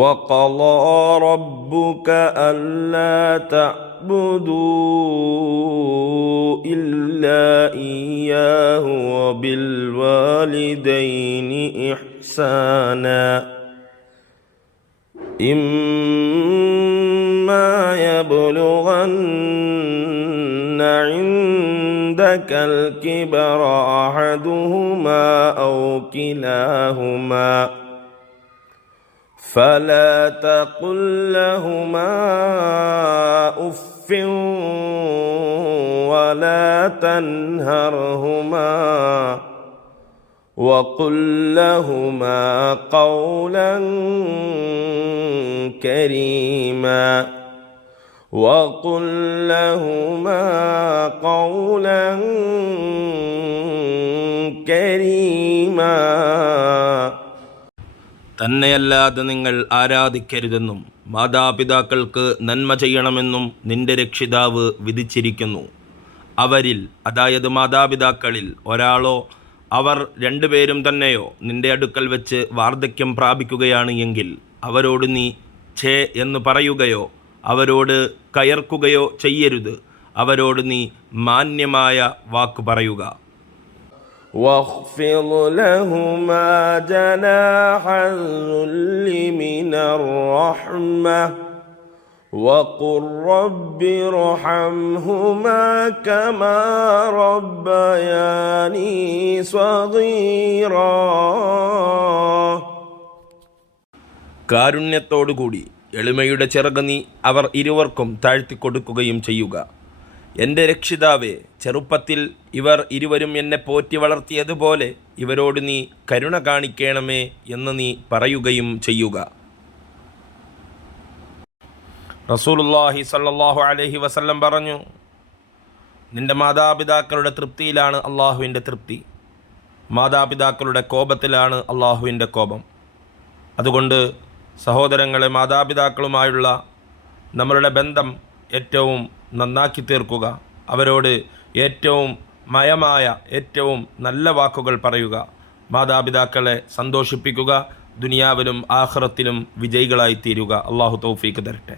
وقضى ربك ألا تعبدوا إلا إياه وبالوالدين إحسانا إما يبلغن عندك الكبر أحدهما أو كلاهما فلا تقل لهما أف ولا تنهرهما وقل لهما قولا كريما وقل لهما قولا كريما തന്നെയല്ലാതെ നിങ്ങൾ ആരാധിക്കരുതെന്നും മാതാപിതാക്കൾക്ക് നന്മ ചെയ്യണമെന്നും നിന്റെ രക്ഷിതാവ് വിധിച്ചിരിക്കുന്നു. അവരിൽ, അതായത് മാതാപിതാക്കളിൽ ഒരാളോ അവർ രണ്ടുപേരും തന്നെയോ നിന്റെ അടുക്കൽ വെച്ച് വാർദ്ധക്യം പ്രാപിക്കുകയാണ് എങ്കിൽ അവരോട് നീ ഛേ എന്ന് പറയുകയോ അവരോട് കയർക്കുകയോ ചെയ്യരുത്. അവരോട് നീ മാന്യമായ വാക്ക് പറയുക. واخفض لهما جناح الذل من الرحمة وقل رب ارحمهما كما ربياني صغيرا. കാരുണ്യത്തോടുകൂടി എളിമയുടെ ചിറക് നീ അവർ ഇരുവർക്കും താഴ്ത്തിക്കൊടുക്കുകയും ചെയ്യുക. എൻ്റെ രക്ഷിതാവേ, ചെറുപ്പത്തിൽ ഇവർ ഇരുവരും എന്നെ പോറ്റി വളർത്തിയതുപോലെ ഇവരോട് നീ കരുണ കാണിക്കണമേ എന്ന് നീ പറയുകയും ചെയ്യുക. റസൂലുള്ളാഹി സ്വല്ലല്ലാഹു അലൈഹി വസല്ലം പറഞ്ഞു, നിന്റെ മാതാപിതാക്കളുടെ തൃപ്തിയിലാണ് അള്ളാഹുവിൻ്റെ തൃപ്തി, മാതാപിതാക്കളുടെ കോപത്തിലാണ് അള്ളാഹുവിൻ്റെ കോപം. അതുകൊണ്ട് സഹോദരങ്ങളെ, മാതാപിതാക്കളുമായുള്ള നമ്മളുടെ ബന്ധം ഏറ്റവും നന്നാക്കി തീർക്കുക. അവരോട് ഏറ്റവും മയമായ ഏറ്റവും നല്ല വാക്കുകൾ പറയുക. മാതാപിതാക്കളെ സന്തോഷിപ്പിക്കുക. ദുനിയാവിലും ആഖിറത്തിലും വിജയികളായി തീരുക. അള്ളാഹു തൗഫീഖ് തരട്ടെ.